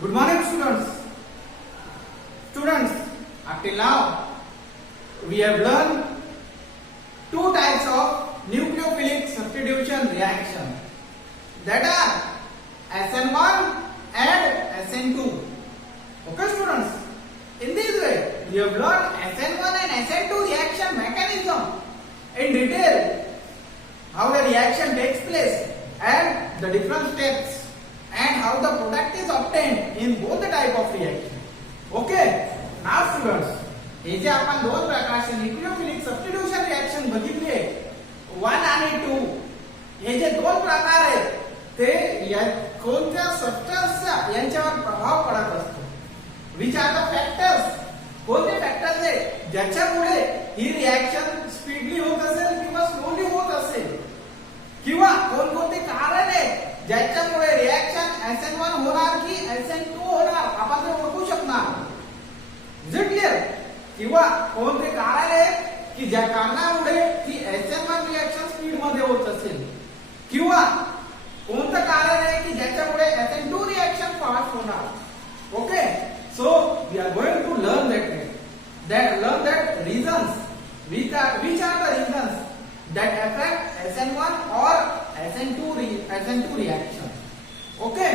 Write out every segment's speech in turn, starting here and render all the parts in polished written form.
Good morning, students. Students, up till now, we have learned two types of nucleophilic substitution reaction, that are SN1 and SN2. Okay, students. In this way, we have learned SN1 and SN2 reaction mechanism in detail, how the reaction takes place and the different steps, and how the product is obtained in both the type of reaction. Okay, now students, हे जे आपण दोन प्रकारचे nucleophilic substitution reaction बघितले 1 आणि 2, हे जे दोन प्रकार आहेत ते या कोणत्या सबस्टन्सचा यांच्यावर प्रभाव पडत असतो. विच आर द फॅक्टर्स, कोणते फॅक्टर्स आहेत ज्याच्यामुळे ही रिएक्शन स्पीडली होत असेल किंवा स्लोली होत असेल, किंवा कोणकोणते कारण आहेत ज्याच्यामुळे रिएक्शन SN1 होणार की SN2 होणार आपण ते ओळखू शकणार. Is it clear? किंवा कोणते कारण आहे की ज्या कारणामुळे ही SN1 रिएक्शन स्पीड मध्ये होत असेल, किंवा कोणतं कारण आहे की ज्याच्यामुळे SN2 रिएक्शन फास्ट होणार. Okay, so we are going to learn that reasons which are the reasons that affect SN1 or SN2 reaction. Okay,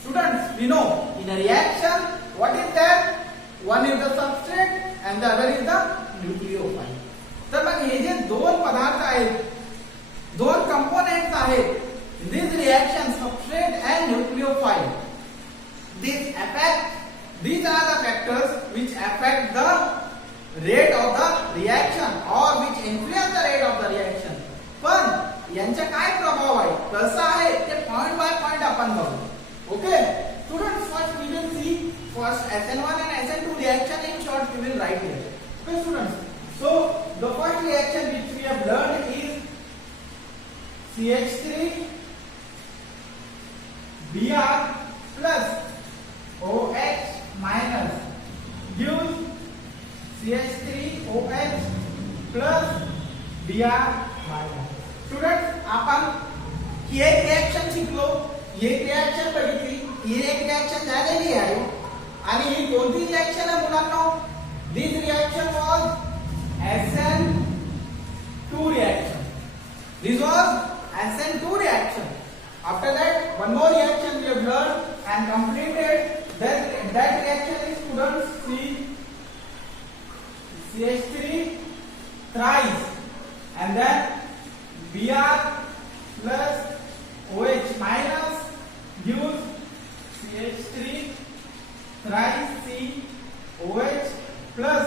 students, we know in a reaction what is that? One is the substrate and the other is the nucleophile. तर मग हे जे दोन पदार्थ आहेत, दोन components आहेत in this reaction, substrate and nucleophile, these are the factors which affect the rate of the reaction or which influence the rate of the reaction. पण यांचा काय प्रभाव आहे, कसं आहे ते पॉइंट बाय पॉइंट आपण बघू. Okay students, first we will see first SN1 and SN2 reaction. In short, we will write here. Okay students, so the first reaction which we have learned is CH3 Br plus OH minus gives CH3OH plus Br minus. Student, आपण ही एक reaction शिकलो, एक reaction बघितली, ही एक reaction झालेली आहे. आणि ही कोणती रिएक्शन आहे मुलांनो? दिस रिएक्शन वाज SN2 reaction. This was SN2 reaction. After that, one more reaction we have learned and completed. That reaction is, students, CH3 thrice and then Br plus OH minus gives CH3 thrice COH plus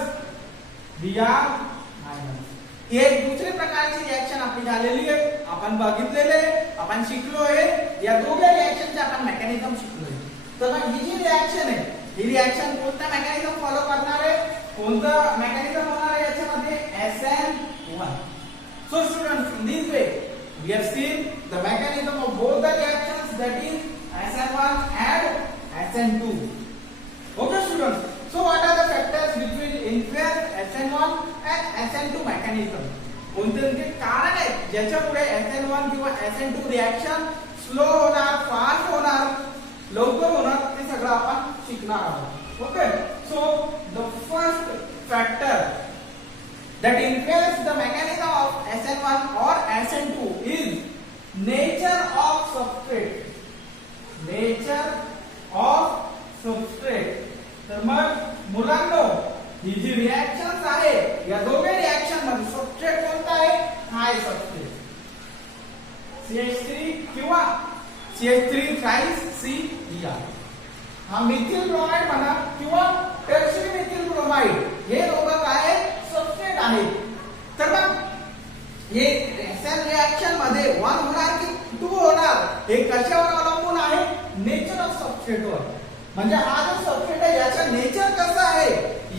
Br minus. एक दुसरी प्रकारची reaction आपली झालेली आहे, आपण बघितलेले, आपण शिकलो आहे. या दोघे रिएक्शनचे आपण मेकॅनिझम शिकलोय. तर मग ही जी रिएक्शन आहे, ही रिएक्शन कोणता मेकॅनिझम फॉलो करणार आहे, कोणतं मेकॅनिझम होणार आहे याच्यामध्ये? SN1. So students, in this way we have seen the mechanism of both the reactions, that is SN1 and SN2. Okay students, so what are the factors which will influence SN1 and SN2 mechanism? कोणते कारण आहेत ज्याच्यामुळे SN1 किंवा SN2 reaction slow होणार, fast होणार, लवकर होणार, ते सगळं आपण शिकणार आहोत. Okay, so the first factor that influence the mechanism of SN1 or SN2 is nature of substrate. Nature of substrate. तर मग मुलांनो, ही जी रिएक्शन्स आहे या दोघे रिएक्शन मध्ये सबस्ट्रेट कोणता आहे? हा आहे सबस्ट्रेट CH3 किंवा CH3 thrice CBr. हा मिथिल ब्रोमाइड म्हणा किंवा टर्शियरी मिथिल ब्रोमाइड, हे दोघं काय सबस्ट्रेट आहे. तर मग हे SN रिएक्शन मध्ये 1 होणार की 2 होणार, हे कशावर अवलंबून आहे? नेचर ऑफ सबस्ट्रेट वर. म्हणजे हा जो सबस्ट्रेट आहे याचा नेचर कसं आहे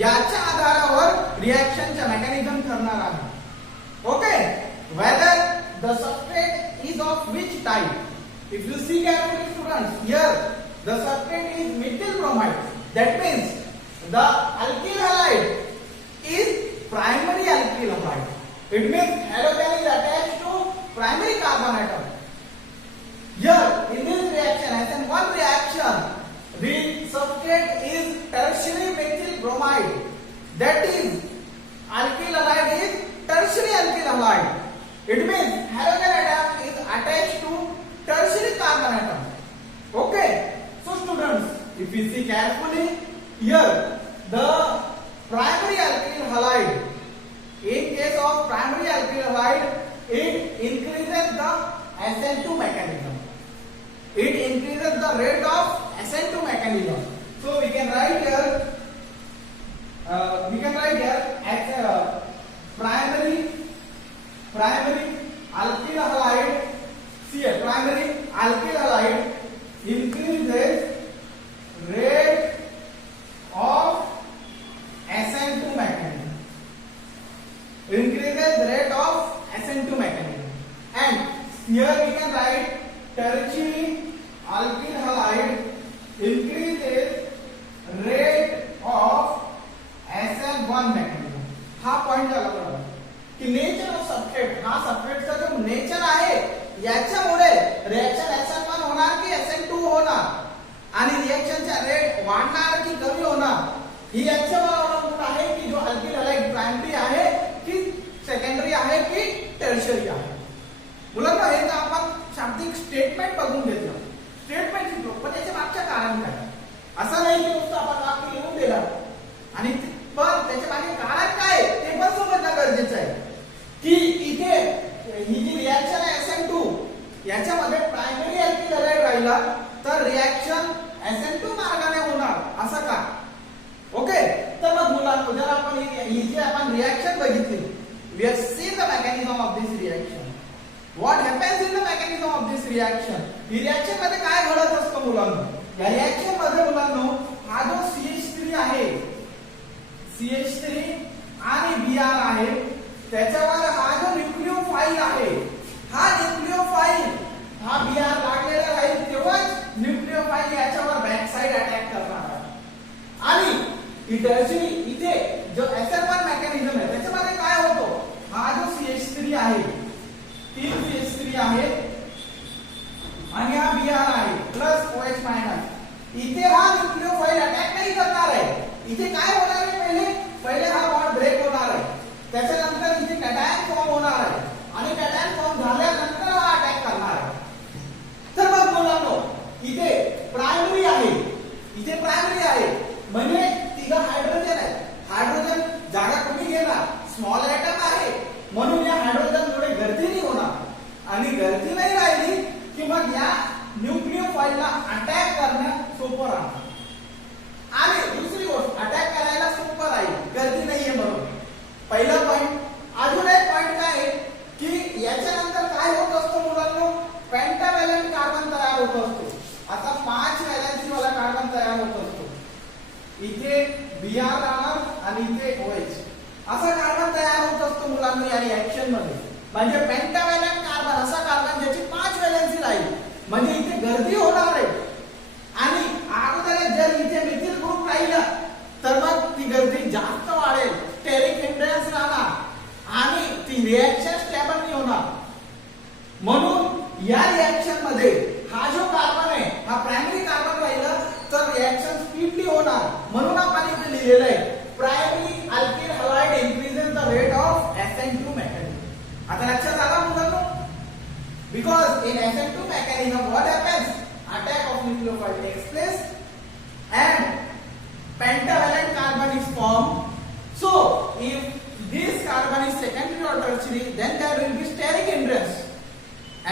याच्या आधारावर रिएक्शनचा मेकॅनिझम ठरणार आहे. Okay, whether the substrate is of which type. If you see carefully students, here the substrate is methyl bromide. That means the alkyl halide is primary alkyl halide. It means halogen is attached to primary carbon atom. Here in this reaction, SN1 reaction, the that is alkyl halide is tertiary alkyl halide. It means halogen atom is attached to tertiary carbon atom. Okay. So students, if we see carefully here, the primary alkyl halide, in case of primary alkyl halide, it increases the SN2 mechanism. It increases the rate of SN2 mechanism. So we can write here as primary alkyl halide. See here, primary alkyl halide increases rate of SN2 mechanism. Increases rate of SN2 mechanism. And here we can write tertiary alkyl halide increases rate of SN1 mechanism. हा point झाला बरोबर की nature of substrate, हा सबस्ट्रेटचा जो nature आहे याच्यामुळे reaction SN1 होणार की SN2 होणार आणि रिएक्शनचा रेट वाढणार की कमी होणार ही याच्यावर अवलंबून आहे की जो अल्किल हलाइड प्रायमरी आहे की सेकंडरी आहे की टर्शियरी आहे. मुलांना हे तर आपण शाब्दिक स्टेटमेंट बघून घेतलं, स्टेटमेंट शिकलो, पण त्याच्या मागचं कारण काय. असं नाही की नुसतं आपण वाक्य लिहून दिलं आणि पण त्याच्या मागे कारण काय ते पण समजणं गरजेचं आहे की इथे ही जी रिएक्शन आहे SN2 याच्यामध्ये प्रायमरी अल्किल हलाइड राहिला तर रिएक्शन SN2 मार्गाने होणार असं का. ओके. तर मग मुलांना जर आपण ही जी आपण रिएक्शन बघितली, we have seen the mechanism of this reaction. What happens in the mechanism of this reaction? He reaction मध्ये काय घडत असतं मुलांना. या रिएक्शन मध्ये मुलांना हा जो CH3 आहे, CH3 आणि Br आहे त्याच्यावर हा जो न्यूक्लियोफाइल आहे, हा न्यूक्लियोफाइल हा Br लागलेला राहील तेव्हाच न्यूक्लियोफाइल याच्यावर बॅक साइड अटॅक करणार आहे. आणि इथे जो SN1 मेकॅनिझम आहे त्याच्यामध्ये काय होतो, हा जो CH3 आहे, 3 CH3 आहे आणि हा Br आहे प्लस OH मायनस, इथे हा न्यूक्लियोफाइल अटॅक नाही करणार आहे. इथे काय होणार आहे, पहिले हा बॉन्ड ब्रेक होणार आहे, त्याच्यानंतर इथे कॅटायन फॉर्म होणार आहे आणि कॅटायन फॉर्म झाल्यानंतर हा अटॅक करणार आहे. तर मग मुलांनो इथे प्रायमरी आहे म्हणजे तिघा हायड्रोजन आहे. हायड्रोजन जागा कमी घेणार, स्मॉल एटम आहे म्हणून या हायड्रोजन मुळे गर्दी नाही होणार आणि गर्दी नाही राहिली की मग या न्यूक्लियोफाइलला अटॅक करणं सोपं राहणार. आणि दुसरी गोष्ट अटॅक करायला सोपं राहील, गर्दी नाहीये म्हणून. पहिला पॉइंट. अजून एक पॉइंट काय आहे की याच्यानंतर काय होत असतं मुलांनो, पेंटाव्हॅलेंट कार्बन तयार होत असतो. आता 5 व्हॅलेन्सी वाला कार्बन तयार होत असतो. इथे Br राहणार आणि इथे OH असा कार्बन तयार होत असतो मुलांनो या रिएक्शन मध्ये. म्हणजे पेंटाव्हॅलेंट कार्बन असा कार्बन ज्याची 5 व्हॅलेन्सी राहील म्हणजे इथे गर्दी होणार आहे. आणि अगोदर जर इथे मिथिल ग्रुप राहिला तर मग ती गर्दी जास्त वाढेल, स्टेरिक हिंड्रन्स राहणार आणि ती रिएक्शन स्टेबल नाही होणार. म्हणून या रिएक्शन मध्ये हा जो कार्बन आहे हा प्रायमरी कार्बन राहिला तर रिएक्शन स्पीडली होणार. म्हणून आपण इथे लिहिलेलं आहे primary alkyl halide increases the rate of SN2 mechanism. आता लक्षात आलं मुलांनो, because in SN2 mechanism what happens, attack of nucleophile takes place and pentavalent carbon is formed. So if this carbon is secondary or tertiary then there will be steric hindrance,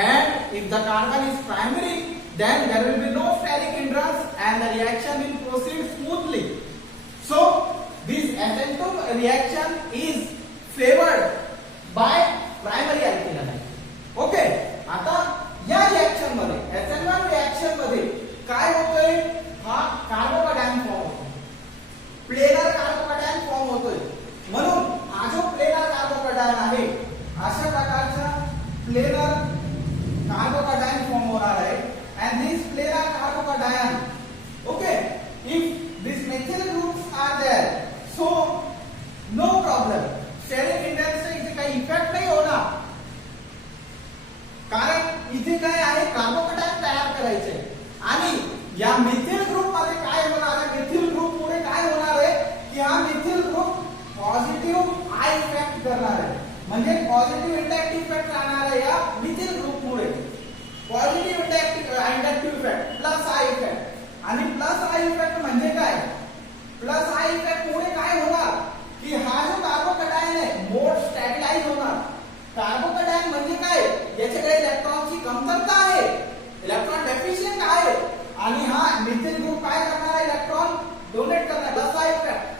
and if the carbon is primary then there will be no steric hindrance and the reaction will proceed smoothly. So this SN2 reaction is favored by primary alkyl halide. Okay. आता या reaction मध्ये SN1 reaction मध्ये काय होतोय, हा carbocation form होतो, planar carbocation form होतोय. म्हणून हा जो प्लेनर कार्बोकॅटायन आहे अशा प्रकारचा प्लेनर कार्बोकॅटायन फॉर्म होणार आहे. and this planar carbocation, okay, if these methyl groups are there so no problem, steric hindrance इथे काही इफेक्ट नाही होणार. कारण इथे काय आहे, कार्बोकॅटायन तयार करायचे आणि या मिथिल ग्रुप मध्ये काय होणार आहे, मिथिल ग्रुप मुळे काय होणार आहे की हा methyl group positive interactive effect राहणार आहे या मिथिल ग्रुपमुळे. Positive interactive effect plus I effect. आणि प्लस आय इफेक्ट म्हणजे काय? प्लस आय इफेक्ट मुळे काय होणार की हा जो कार्बोकॅटायन आहे मोर स्टॅबिलाइज होणार. कार्बोकॅटायन म्हणजे काय? याच्याकडे इलेक्ट्रॉनची कमतरता आहे, इलेक्ट्रॉन डेफिशियंट आहे आणि हा मिथिल ग्रुप काय करणार आहे? इलेक्ट्रॉन डोनेट करणार. Plus I effect.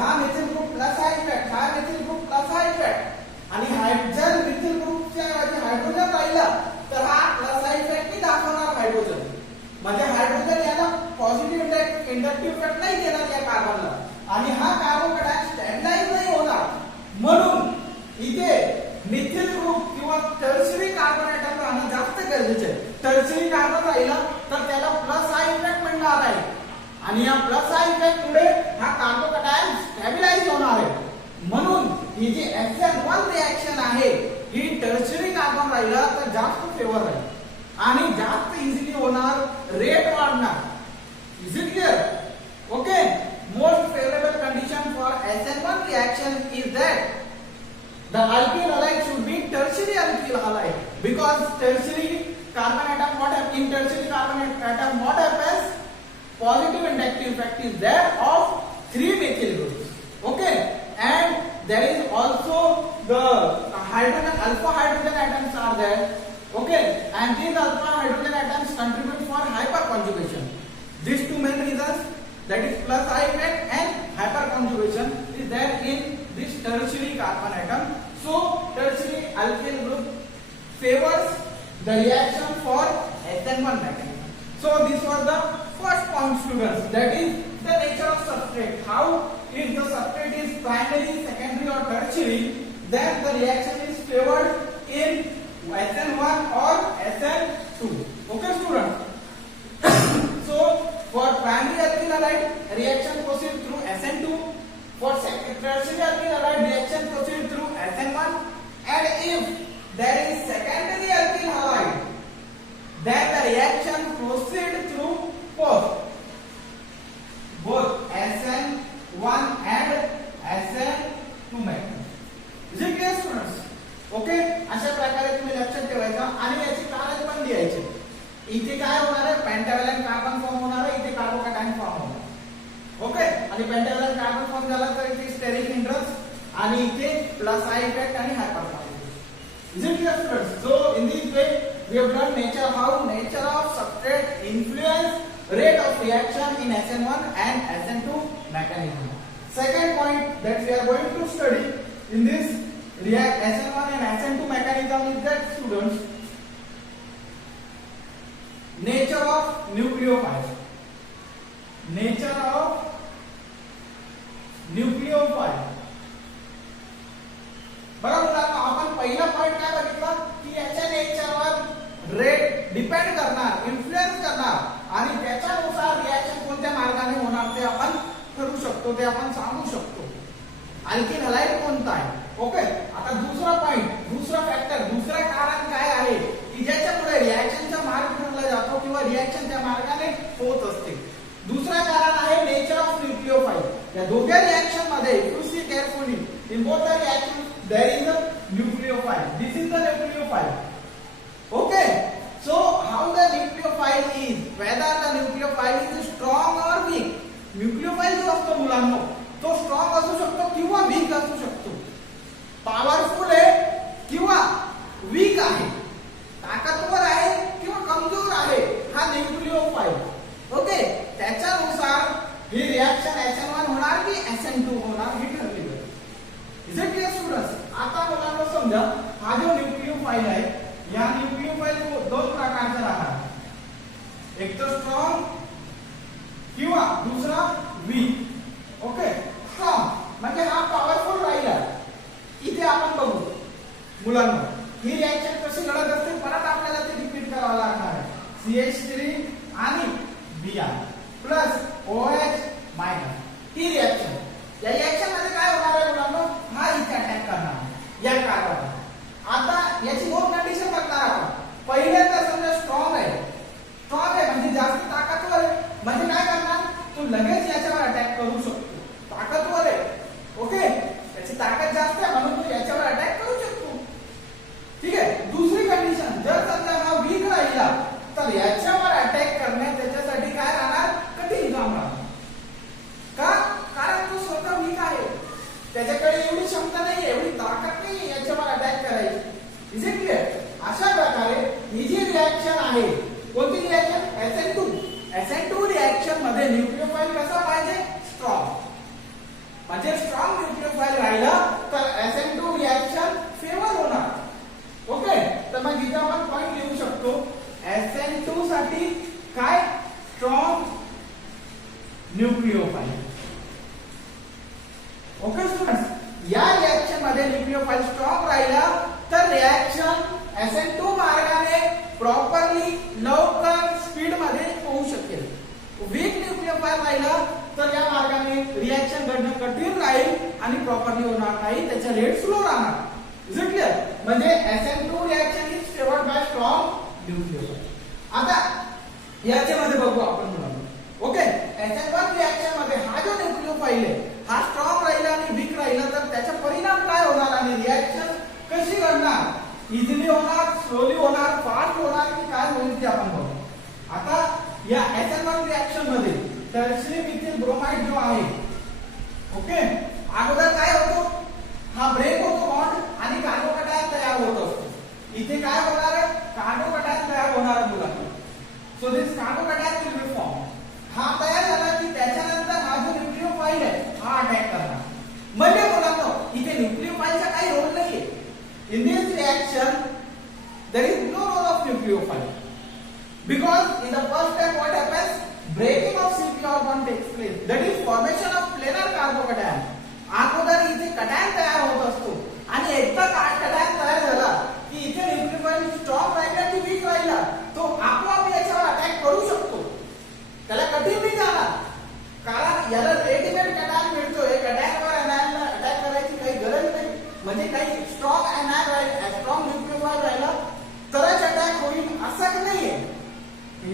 हा methyl group plus I effect, हा methyl group plus I effect. आणि जर मिथिल ग्रुपच्या ऐवजी हायड्रोजन राहिला तर हा प्लस आय इफेक्ट ही दाखवणार हायड्रोजन. म्हणजे हायड्रोजन याला पॉझिटिव्ह इंडक्टिव्ह इफेक्ट नाही देणार या कार्बनला आणि हा कार्बोकॅटायन स्टॅबिलाइज नाही होणार. म्हणून इथे मिथिल ग्रुप किंवा टर्शियरी कार्बन ऍटम राहणं जास्त गरजेचे आहे. टर्शियरी कार्बन राहिला तर त्याला प्लस आय इफेक्ट मिळणार आहे आणि या प्लस आय इफेक्ट मुळे हा कार्बोकॅटायन स्टॅबिलाइज होणार आहे. म्हणून ही जी SN1 रिएक्शन आहे ही टर्शियरी कार्बन राहिला तर जास्त फेवर राहील आणि जास्त इझिली होणार, रेट वाढणार. Is it clear? Okay. Most favourable condition for SN1 reaction is that the alkyl halide should be tertiary alkyl halide because tertiary carbon atom what happens in tertiary carbon atom what happens? Positive inductive effect is there of 3 methyl groups. Okay, and there is also the hydrogen alpha hydrogen atoms are there. Okay, and these alpha hydrogen atoms contribute for hyperconjugation. These two main reasons, that is plus I effect and hyperconjugation, is there in this tertiary carbon atom. So tertiary alkyl group favors the reaction for SN1 mechanism. So this was the first point, students, that is the nature of substrate. How if the substrate is primary, secondary or tertiary, then the reaction is favored in SN1 or SN2. Okay, students. So for primary alkyl halide reaction proceeds through SN2. For tertiary alkyl halide reaction proceeds through SN1. And if there is secondary alkyl halide, then the reaction proceeds through both SN1 and SN2 mechanism. Is it clear, students? Okay. अशा प्रकारे तुम्ही लक्षात ठेवायचं आणि याची कारण पण लिहायची. इथे काय होणार आहे? पेंटाव्हॅलेंट कार्बन फॉर्म होणार आहे, इथे कार्बोकॅटायन फॉर्म होणार. ओके. आणि पेंटाव्हॅलेंट कार्बन फॉर्म झाला तर इथे स्टेरिक हिंड्रन्स आणि इथे प्लस आय इफेक्ट आणि hyperconjugation. Is it clear, students? So in this way we have learned nature of substrate influence rate of reaction in SN1 and SN2 mechanism. Second point that we are going to study in this SN1 and SN2 mechanism is that, students, nature of nucleophile. Nature of nucleophile. बरोबर. आपण पहिला point काय बघितला की याच्या नेचरवर rate depend करणार, influence करणार आणि त्याच्यानुसार रिएक्शन कोणत्या मार्गाने होणार ते आपण ठरवू शकतो, ते आपण सांगू शकतो. अल्किल हलाइड कोणता आहे? ओके. आता दुसरा पॉइंट, दुसरा फॅक्टर, दुसरा कारण काय आहे की ज्याच्यामुळे रिएक्शनचा मार्ग ठरला जातो किंवा रिएक्शन त्या मार्गाने होत असते. दुसरा कारण आहे नेचर ऑफ न्यूक्लियोफाइल. या दोघे रिएक्शन मध्ये you see carefully in both the reaction there is a nucleophile. This is the nucleophile. Okay. So how the nucleophile is, whether the nucleophile is strong or weak. Nucleophile जो असतो मुलांनो तो strong असू शकतो किंवा weak असू शकतो. Powerful आहे किंवा वीक आहे, ताकदवर आहे किंवा कमजोर आहे, हा न्यूक्लियोफाइल. ओके. त्याच्यानुसार ही रिएक्शन SN1 होणार की SN2 होणार ही ठरली जाते. Is it clear, students? आता मुलांना समजा हा जो न्यूक्लियोफाइल आहे, या न्यूक्लियोफाइल दोन प्रकारचे राहणार, एक तर स्ट्रॉंग किंवा दुसरा वीक. ओके. स्ट्रॉंग म्हणजे हा पॉवरफुल राहिला. इथे आपण बघू मुलांना ही रिएक्शन कशी घडत असते, परत आपल्याला ते रिपीट करावं लागणार आहे. CH3 आणि Br प्लस OH मायनस. ही रिएक्शन, या रिएक्शन मध्ये काय होणार आहे मुलांना? हा इथे अटॅक करणार या कार्बन. आता याची दोन कंडिशन बघणार आपण. पहिल्यांदा समजा स्ट्रॉंग आहे म्हणजे जास्त ताकदवर आहे, म्हणजे काय करणार तो लगेच याच्यावर अटॅक करू शकतो. ताकदवर आहे. ओके. त्याची ताकद जास्त आहे म्हणून तो याच्यावर अटॅक कोणती रिएक्शन? SN2. SN2 रिएक्शन मध्ये न्यूक्लियोफाइल कसा पाहिजे? स्ट्रॉंग. म्हणजे स्ट्रॉंग न्यूक्लियोफाइल राहिला तर SN2 रिएक्शन फेवर होणार. ओके, तर मग इथे आपण पॉइंट लिहू शकतो SN2 साठी काय? Strong nucleophile. ओके स्टुडंट्स, या रिएक्शन मध्ये न्यूक्लियोफाइल स्ट्रॉंग राहिला तर रिएक्शन SN2 मार्गाने प्रॉपरली लवकर स्पीड मध्ये होऊ शकेल. वीक न्यूक्लियोफाइल राहिला तर या मार्गाने रिएक्शन घडणं कठीण राहील आणि प्रॉपरली होणार नाही, त्याचा रेट स्लो राहणार. Is it clear? म्हणजे SN2 reaction is favoured by strong nucleophile. आता याच्यामध्ये बघू आपण मुलांना. ओके, SN1 रिएक्शन मध्ये हा जो न्यूक्लियोफाइल आहे हा स्ट्रॉंग राहिला आणि वीक राहिला तर त्याचा परिणाम काय होणार आणि रिएक्शन कशी घडणार? इझिली होणार, स्लोली होणार, फास्ट होणार की काय होईल ते आपण बघू. आता या SN1 रिएक्शन मध्ये टर्शियरी मिथिल ब्रोमाइड जो आहे, ओके, अगोदर काय होतो? हा ब्रेक होतो बॉन्ड आणि कार्बोकॅटायन तयार होत असतो. इथे काय होणार आहे? कार्बोकॅटायन तयार होणार आहे मुलांना. So this carbocation will be form. हा तयार झाला की त्याच्यानंतर हा जो न्यूक्लियोफाइल आहे हा अटॅक करणार. म्हणजे मुलांना इथे न्यूक्लियोफाइलचा काही रोल नाहीये. In this reaction, there is no role of nucleophile because in the first step, what happens? Breaking of CPR bond takes place. That is formation of planar carbocation. अगोदर इथे कटायन तयार होत असतो आणि एकदा कटायन तयार झाला की इथे न्यूक्लियोफाइल स्ट्रॉंग राहिला की वीक राहिला तो आपोआप याच्यावर अटॅक करू शकतो. त्याला कठीण नाही जाणार कारण याला रेडीमेड कटायन मिळतोय. कटायनवर एनायनला अटॅक करायची काही गरज नाही. म्हणजे काही स्ट्रॉंग एनायन राहिला, स्ट्रॉंग न्यूक्लियोफाइल राहिला तरच अटॅक होईल असं नाहीये.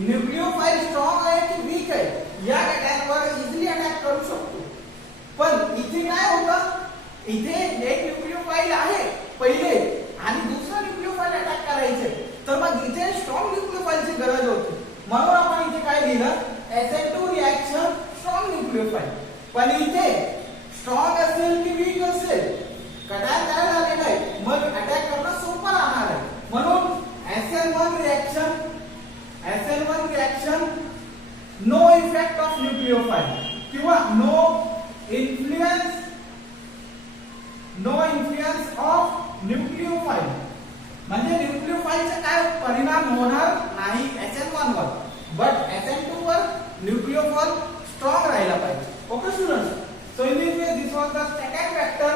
न्यूक्लियोफाइल स्ट्रॉंग आहे की वीक आहे या कटायनवर इझिली अटॅक करू शकतो. पण इथे काय होतं? इथे एक न्यूक्लियोफाइल आहे पहिले आणि दुसरा न्यूक्लियोफाइल अटॅक करायचे तर मग इथे स्ट्रॉंग न्यूक्लियोफाइलची गरज होती. म्हणून आपण इथे काय लिहिलं? SN2 reaction strong nucleophile. पण इथे स्ट्रॉंग असेल की वीक असेल कटायन तयार झालेला आहे मग अटॅक करणं सोपं राहणार आहे. म्हणून SN1 reaction no effect of nucleophile किंवा नो इन्फ्लुएन्स ऑफ न्यूक्लियोफाइल. म्हणजे न्यूक्लियोफाइलचा काय परिणाम होणार नाही SN1 वर, बट SN2 वर न्यूक्लियोफाइल स्ट्रॉंग राहिला पाहिजे. Okay students, so in this way this was the second factor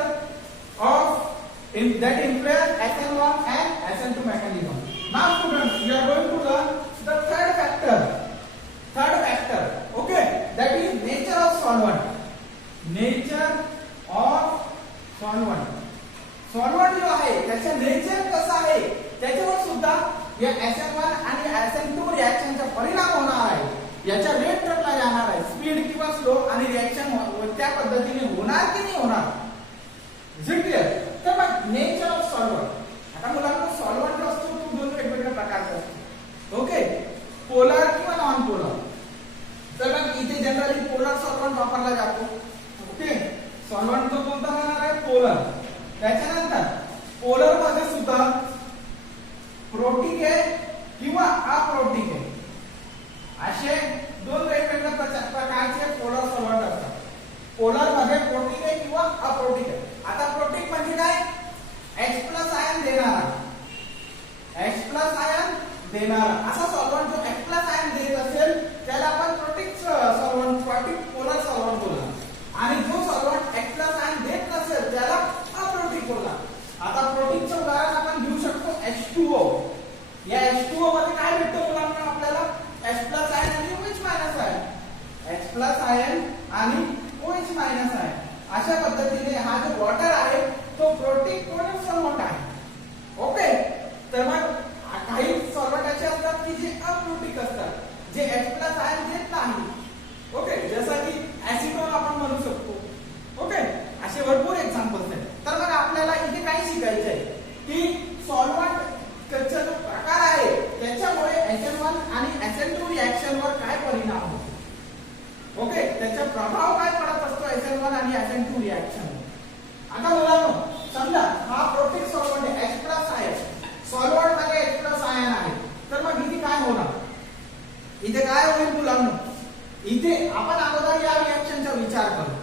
that influence SN1 and SN2 mechanism. Now students, we are going to learn the third factor. Okay, that is nature of solvent. Solvent जो आहे त्याचा nature कसा आहे त्याच्यावर सुद्धा या SN1 आणि SN2 रिएक्शनचा परिणाम होणार आहे. याचा रेट ठरला जाणार आहे, स्पीड किंवा स्लो आणि रिएक्शन त्या पद्धतीने होणार की नाही होणार. Is it clear? तर मग नेचर ऑफ सॉल्व्हंट. आता मुलांना सॉल्व्हंट असतो तो दोन वेगवेगळ्या प्रकारचा असतो. ओके, पोलर किंवा नॉन पोलर. तर मग इथे जनरली पोलर सॉल्व्हंट वापरला जातो. ओके, सॉल्व्हंट तो कोणता होणार आहे? पोलर. त्याच्यानंतर पोलर मध्ये सुद्धा प्रोटिक आहे किंवा अप्रोटिक आहे असे दोन वेगवेगळ्या प्रकारचे पोलर सॉल्व्हंट असतात. पोलर मध्ये प्रोटिक आहे किंवा अप्रोटिक आहे. आता प्रोटिक म्हणजे काय? H+ आयन देणारा असा सॉल्व्हंट जो H+ आयन देत असेल त्याला आपण protic solvent, protic polar solvent बोलणार. आणि जो सॉल्व्हंट H+ आयन देत नसेल त्याला अप्रोटिक बोलणार. आता प्रोटिकचं उदाहरण आपण घेऊ शकतो H2O. या H2O मध्ये काय भेटतं मुलांना आपल्याला? H+ आयन आणि OH- आयन. H+ आयन आणि OH- आयन. अशा पद्धतीने हा जो वॉटर आहे तो प्रोटिक पोलर सॉल्व्हंट आहे. ओके, तर मग काही सॉल्व्हंट असे असतात की जे अप्रोटिक असतात, जे H+ आयन देत नाही. ओके, जसं की ऍसिटोन आपण म्हणू शकतो. ओके, असे भरपूर एक्झाम्पल्स आहेत. तर मग आपल्याला इथे काय शिकायचं आहे की सॉल्व्हंट त्याचा जो प्रकार आहे त्याच्यामुळे SN1 आणि SN2 रिएक्शनवर काय परिणाम होतो. ओके, त्याचा प्रभाव काय पडत असतो SN1 आणि SN2 रिएक्शन. आता मुलांनो समजा हा प्रोटिक सॉल्व्हंट आहे H+ आयन. सॉल्व्हंट मध्ये H+ आयन आहे तर मग इथे काय होणार? इथे काय होईल मुलांनो, इथे आपण अगोदर या रिएक्शनचा विचार करू.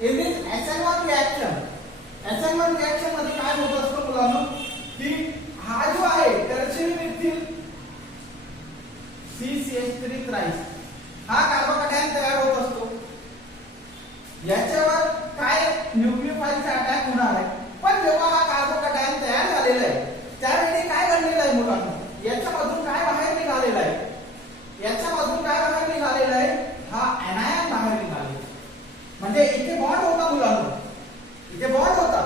In this SN1 reaction, SN1 reaction मध्ये काय होत असतं मुलांनो, की हा जो आहे टर्शियरी मिथिल CCH3 थ्राईस हा कार्बोकॅटायन तयार होत असतो. याच्यावर काय न्यूक्लियोफाइलचा अटॅक होणार आहे. पण जेव्हा हा कार्बोकॅटायन तयार झालेला आहे त्यावेळी काय घडलेलं आहे मुलांनो, याच्यामधून काय बाहेर निघालेलं आहे, याच्यामधून काय बाहेर निघालेलं आहे, हा एनायन बाहेर निघालेला. म्हणजे इथे बॉन्ड होता मुलांनो, इथे बॉन्ड होता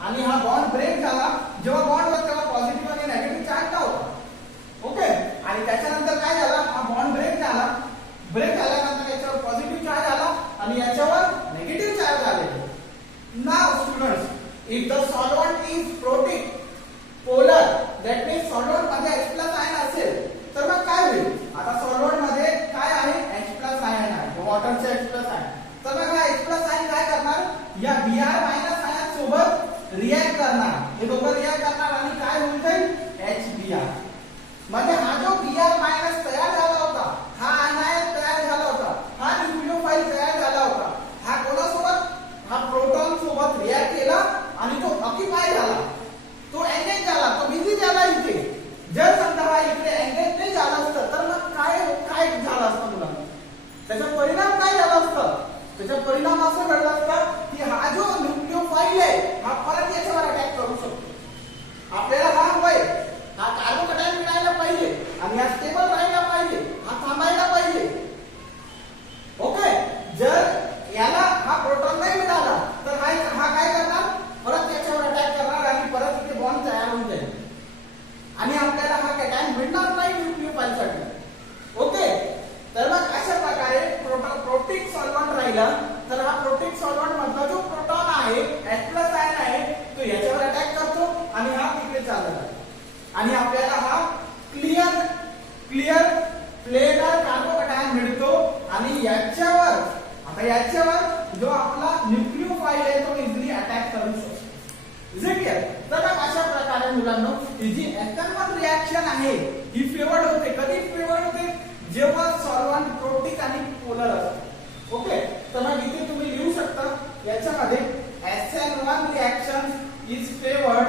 आणि हा बॉन्ड ब्रेक झाला. जेव्हा बॉन्ड होता तेव्हा पॉझिटिव्ह आणि नेगेटिव्ह चार्ज होता. ओके, आणि त्याच्यानंतर काय झालं, हा बॉन्ड ब्रेक झाला. ब्रेक झाल्यानंतर याच्यावर पॉझिटिव्ह चार्ज आला आणि याच्यावर नेगेटिव्ह चार्ज आले. Now students, if the solvent is protic polar, that means solvent मध्ये H+ आयन असेल तर मग काय होईल. आता सॉल्व्हंट मध्ये काय आहे, H+ आयन आहे, वॉटरचे H+ आयन. तर मग हा H+ आयन काय करणार, या Br- आयन सोबत रिएक्ट करणार. हे दोघं रिएक्ट करणार आणि काय होईल जाईल, HBr. म्हणजे हा जो Br- तयार झाला होता, हा आयन तयार झाला होता, हा न्यूक्लियोफाइल तयार झाला होता, हा कोणासोबत, हा प्रोटॉन सोबत रिएक्ट केला आणि तो ऑक्युपाय झाला, तो एंगेज झाला, तो बिझी झाला. इथे जर समजा हा इकडे एंगेज नाही झाला असतं तर मग काय काय झालं असतं मुलांना, त्याचा परिणाम काय झाला असतं. त्याचा परिणाम असं घडला असता की हा जो न्यूक्लियोफाइल आहे हा परत याच्यावर अटॅक करू शकतो. आपल्याला हा हवाय, हा कार्बोकॅटायन मिळायला पाहिजे आणि हा स्टेबल राहायला पाहिजे, हा थांबायला पाहिजे. ओके, जर याला हा प्रोटॉन नाही मिळाला तर हा काय करणार, परत याच्यावर अटॅक करणार आणि परत इथे बॉन्ड तयार होऊन जाईल आणि आपल्याला हा कॅटायन मिळणार नाही न्यूक्लियोफाइलसाठी. ओके, तर मग अशा प्रकारे प्रोटिक सॉल्व्हंट राहिला तर हा प्रोटिक सॉल्व्हंट मधला जो प्रोटॉन आहे, H+ आयन आहे, तो याच्यावर अटॅक करतो आणि हा तिकडे चालला जातो आणि आपल्याला हा क्लिअर प्लेनर कार्बोकॅटायन मिळतो. आणि याच्यावर, आता याच्यावर जो आपला न्यूक्लियोफाइल आहे तो इझिली अटॅक करू शकतो. Is it clear. तर मग अशा प्रकारे मुलांनो ही जी SN1 रिएक्शन आहे ही फेवर्ड होते. कधी फेवर्ड होते, जेव्हा सॉल्व्हंट प्रोटिक आणि पोलर असतो. ओके, तर मग इथे तुम्ही लिहू शकता याच्यामध्ये SN1 reaction is favoured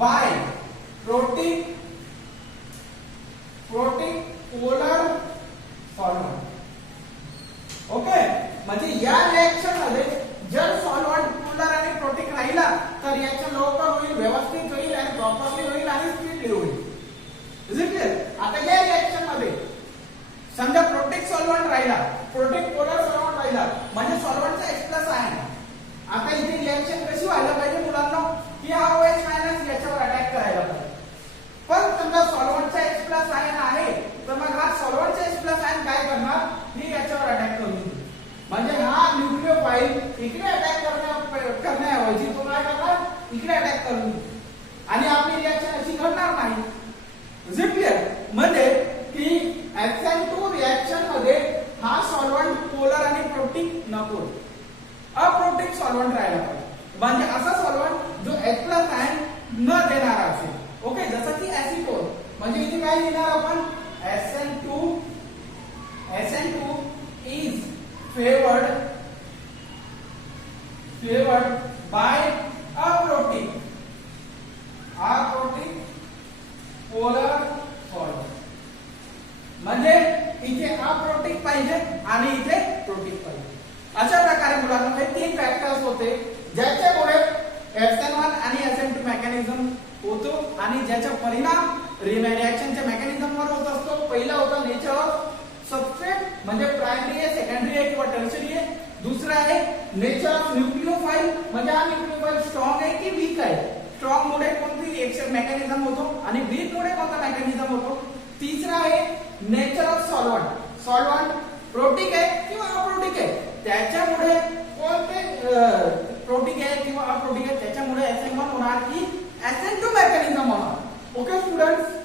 by protic polar solvent. Okay, म्हणजे या रिएक्शन मध्ये जर सॉल्व्हंट पोलर आणि प्रोटिक राहिला तर याचं लवकर होईल, व्यवस्थित होईल आणि प्रॉपरली होईल आणि स्पीडली होईल. Is it clear. आता या रिएक्शन मध्ये समजा प्रोटिक सॉल्व्हंट राहिला, प्रोटिक पोलर सॉल्व्हंट राहिला, म्हणजे सॉल्व्हंटचा H+ आयन. आता इथे रिएक्शन कशी व्हायला पाहिजे मुलांना, की हा OH- याच्यावर अटॅक करायला पाहिजे. पण समजा सॉल्व्हंटचा H+ आयन आहे तर मग हा सॉल्व्हंटचा H+ आयन काय करणार, ही याच्यावर अटॅक करून देईल. म्हणजे हा न्यूक्लियोफाइल इकडे अटॅक करण्याऐवजी तो काय करणार, इकडे अटॅक करून देईल आणि आपली रिएक्शन अशी घडणार नाही. Is it clear. म्हणजे की SN2 रिएक्शन मध्ये हा सॉल्व्हंट पोलर आणि प्रोटिक नको, अप्रोटिक सॉल्व्हंट राहायला पाहिजे. म्हणजे असा सॉल्व्हंट जो H+ आयन न देणारा असेल. ओके, जसं की ऍसिटोन. म्हणजे इथे काय लिहिणार आपण, SN2 is favoured by aprotic polar solvent. म्हणजे इथे अप्रोटिक पाहिजे आणि इथे प्रोटिक पाहिजे. अशा प्रकारे मुलांना हे 3 फॅक्टर्स होते ज्याच्यामुळे SN1 आणि SN2 मेकॅनिझम होतो आणि ज्याचा परिणाम रिएक्शनच्या मेकॅनिझमवर होत असतो. पहिला होता नेचर ऑफ सबस्ट्रेट, म्हणजे प्रायमरी आहे, सेकंडरी आहे किंवा टर्शियरी आहे. दुसरा आहे नेचर ऑफ न्यूक्लियोफाइल, म्हणजे हा न्यूक्लियोफाइल स्ट्रॉंग आहे की वीक आहे. स्ट्रॉंग मुळे कोणती रिएक्शन मेकॅनिझम होतो आणि वीक मुळे कोणता मेकॅनिझम होतो. तिसरा आहे nature of solvent, solvent protic आहे किंवा अप्रोटिक आहे, त्याच्यामुळे कोणते प्रोटिक आहे किंवा अप्रोटिक आहे त्याच्यामुळे SN1 होणार की SN2 मेकॅनिझम होणार. Okay students.